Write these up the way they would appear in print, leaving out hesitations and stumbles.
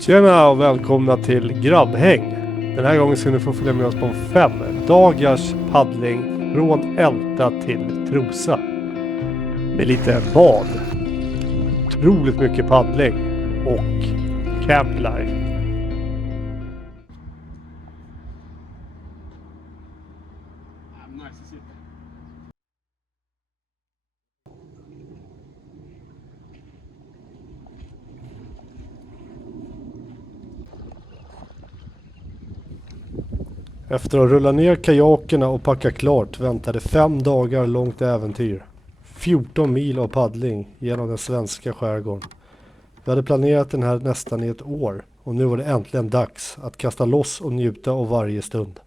Tjena och välkomna till Grabbhäng. Den här gången ska ni få följa med oss på en 5 dagars paddling från Älta till Trosa. Med lite bad, otroligt mycket paddling och camplife. Efter att rulla ner kajakerna och packa klart väntade 5 dagar långt äventyr. 14 mil av paddling genom den svenska skärgården. Vi hade planerat den här nästan i ett år och nu var det äntligen dags att kasta loss och njuta av varje stund.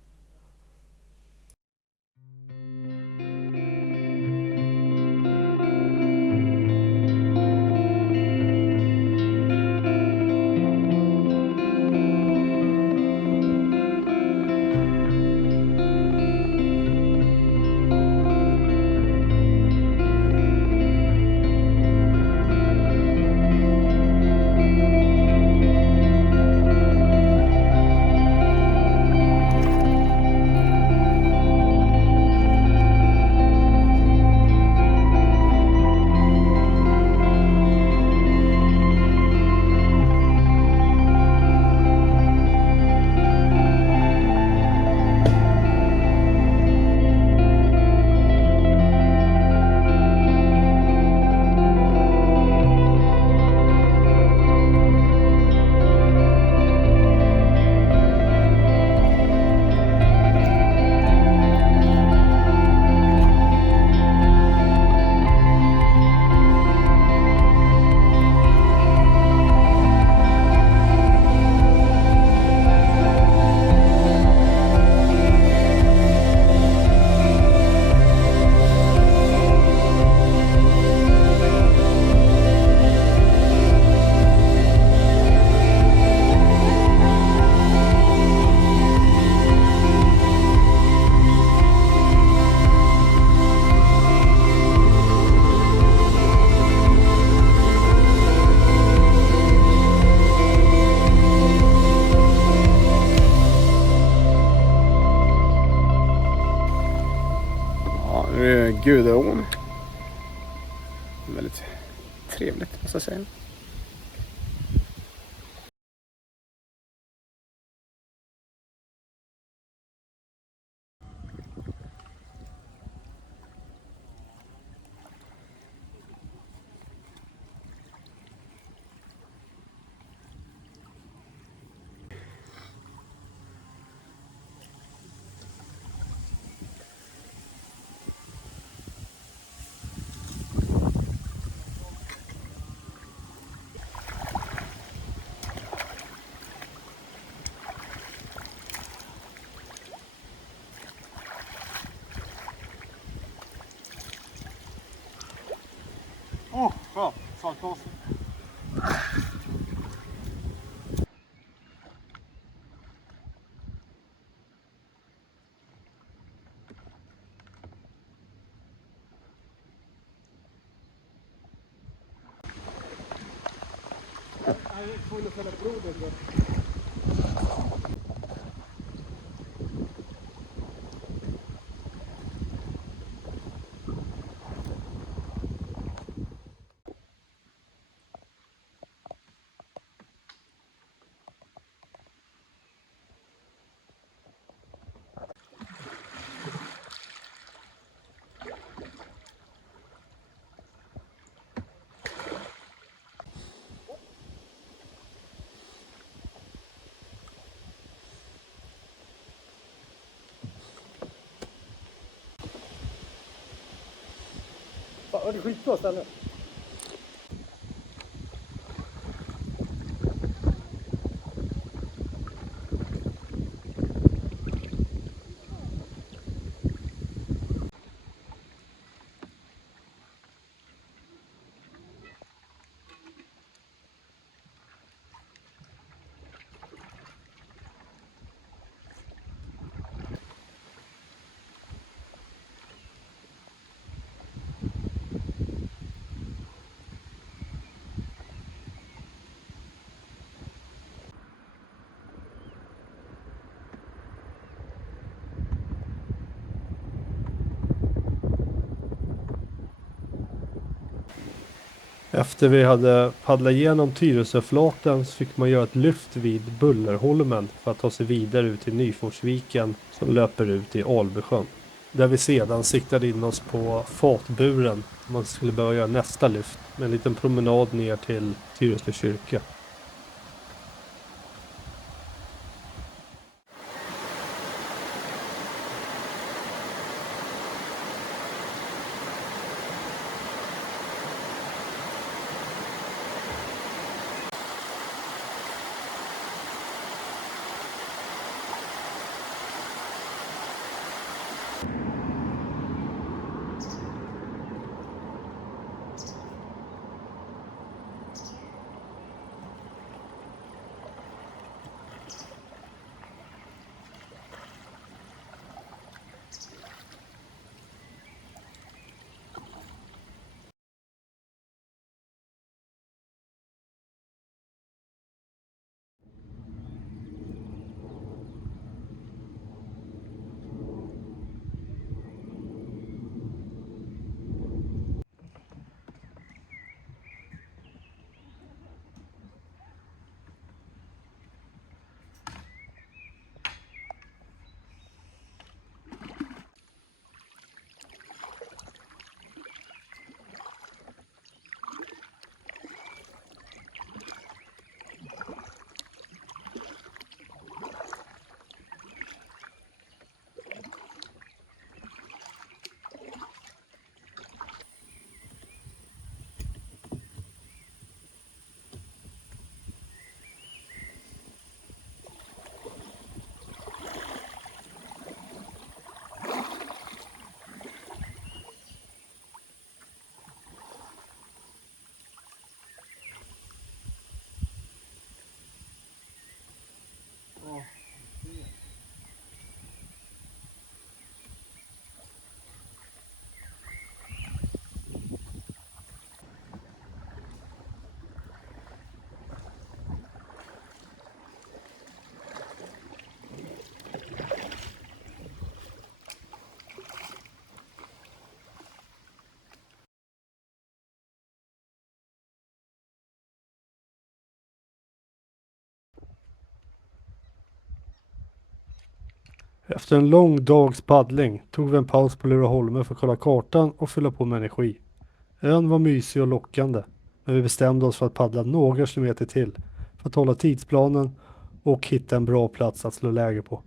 Gudeån. Väldigt trevligt måste jag säga. Ja, saltpåse. Ja, det är skitbra ställe. Efter vi hade paddlat igenom Tyresöflaten så fick man göra ett lyft vid Bullerholmen för att ta sig vidare ut till Nyforsviken som löper ut i Albysjön. Där vi sedan siktade in oss på Fatburen. Man skulle behöva göra nästa lyft med en liten promenad ner till Tyresö kyrka. Efter en lång dags paddling tog vi en paus på Luraholmen för att kolla kartan och fylla på med energi. Ön var mysig och lockande, men vi bestämde oss för att paddla några kilometer till för att hålla tidsplanen och hitta en bra plats att slå läger på.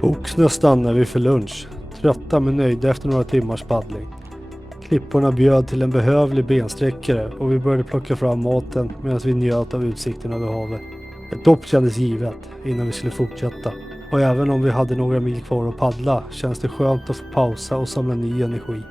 På Oxnö stannade vi för lunch, trötta men nöjda efter några timmars paddling. Klipporna bjöd till en behövlig bensträckare och vi började plocka fram maten medan vi njöt av utsikten över havet. Ett dopp kändes givet innan vi skulle fortsätta. Och även om vi hade några mil kvar att paddla känns det skönt att få pausa och samla ny energi.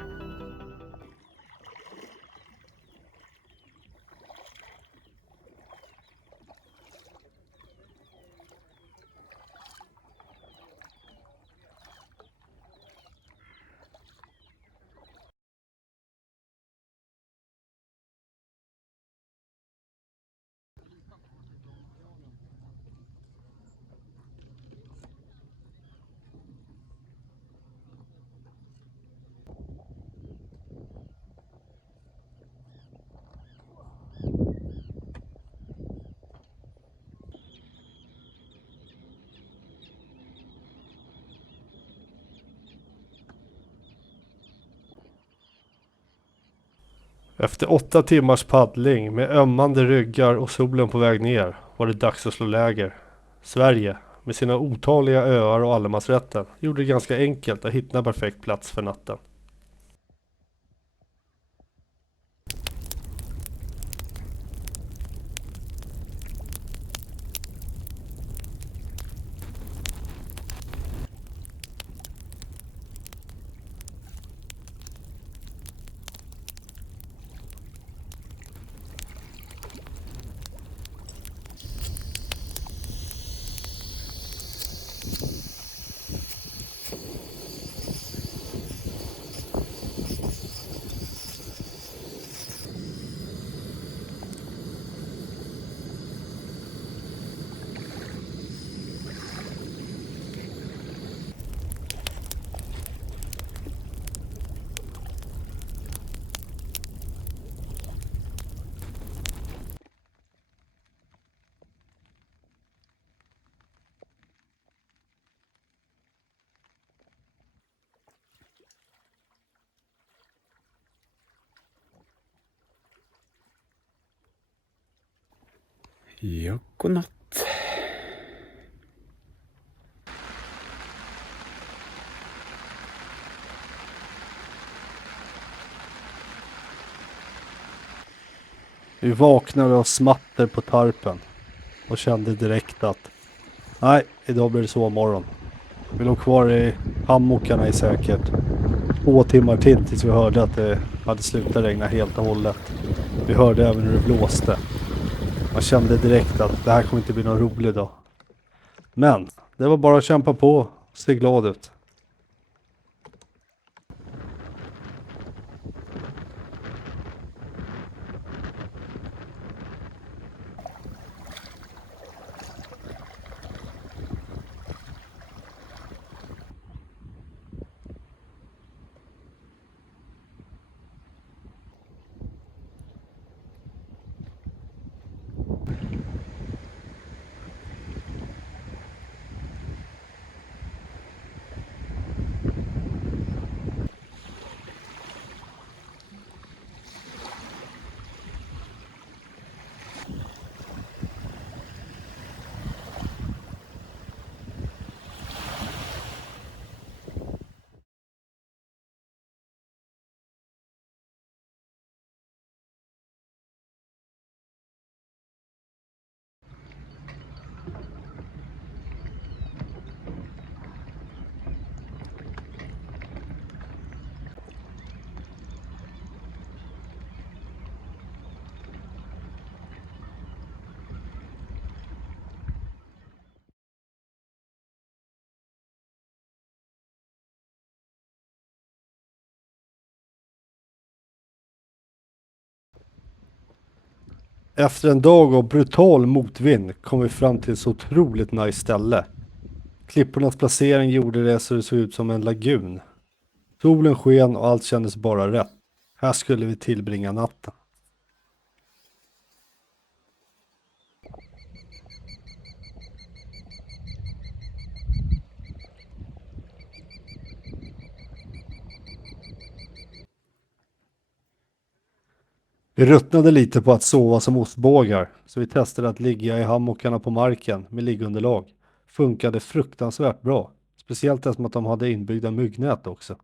Efter 8 timmars paddling med ömmande ryggar och solen på väg ner var det dags att slå läger. Sverige, med sina otaliga öar och allemansrätten, gjorde det ganska enkelt att hitta en perfekt plats för natten. Ja, godnatt. Vi vaknade av smatter på tarpen och kände direkt att nej, idag blir det sovmorgon. Vi låg kvar i hammockarna i säkert 2 timmar till tills vi hörde att det hade slutat regna helt och hållet. Vi hörde även hur det blåste. Man kände direkt att det här kommer inte bli någon rolig dag. Men det var bara att kämpa på och se glad ut. Efter en dag av brutal motvind kom vi fram till ett så otroligt nice ställe. Klippornas placering gjorde det så det såg ut som en lagun. Solen sken och allt kändes bara rätt. Här skulle vi tillbringa natten. Vi ruttnade lite på att sova som ostbågar, så vi testade att ligga i hammockarna på marken med liggunderlag. Funkade fruktansvärt bra. Speciellt eftersom att de hade inbyggda myggnät också.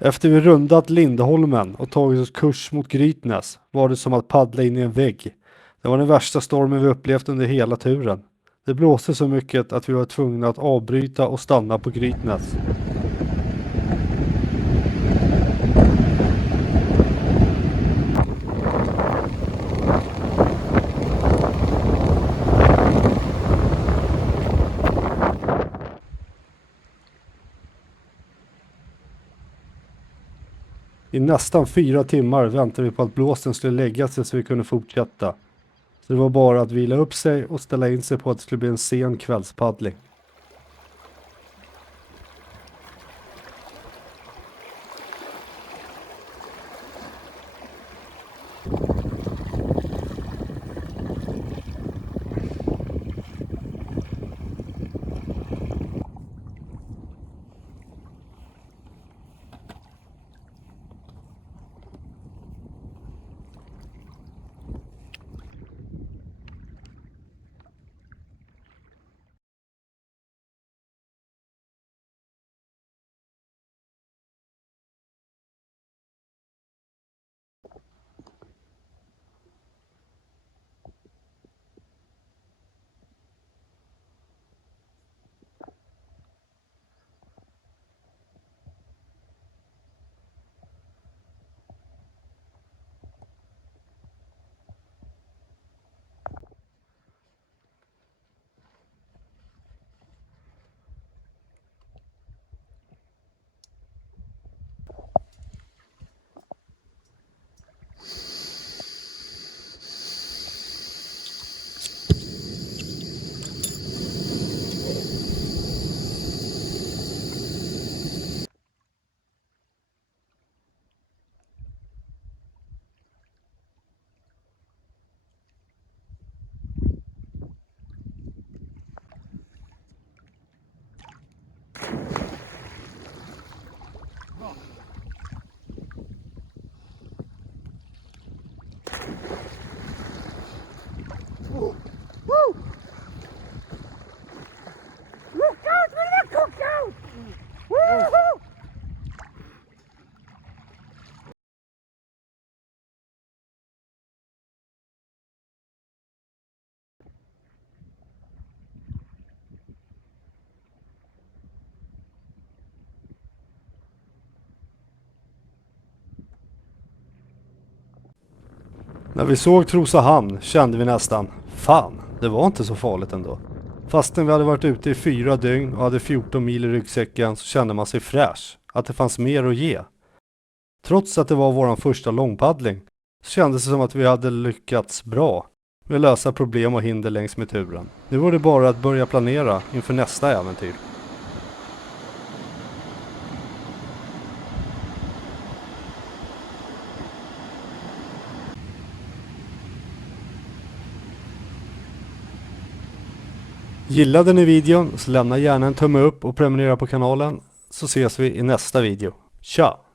Efter vi rundat Lindholmen och tagit oss kurs mot Grytnäs var det som att paddla in i en vägg. Det var den värsta stormen vi upplevt under hela turen. Det blåste så mycket att vi var tvungna att avbryta och stanna på Grytnäs. I nästan 4 timmar väntade vi på att blåsten skulle lägga sig så vi kunde fortsätta. Så det var bara att vila upp sig och ställa in sig på att det skulle bli en sen kvällspaddling. När vi såg Trosa hamn kände vi nästan, fan, det var inte så farligt ändå. Fastän vi hade varit ute i 4 dygn och hade 14 mil i ryggsäcken så kände man sig fräsch, att det fanns mer att ge. Trots att det var vår första långpaddling så kändes det som att vi hade lyckats bra. med lösa problem och hinder längs med turen. Nu var det bara att börja planera inför nästa äventyr. Gillade ni videon så lämna gärna en tumme upp och prenumerera på kanalen, så ses vi i nästa video. Tja!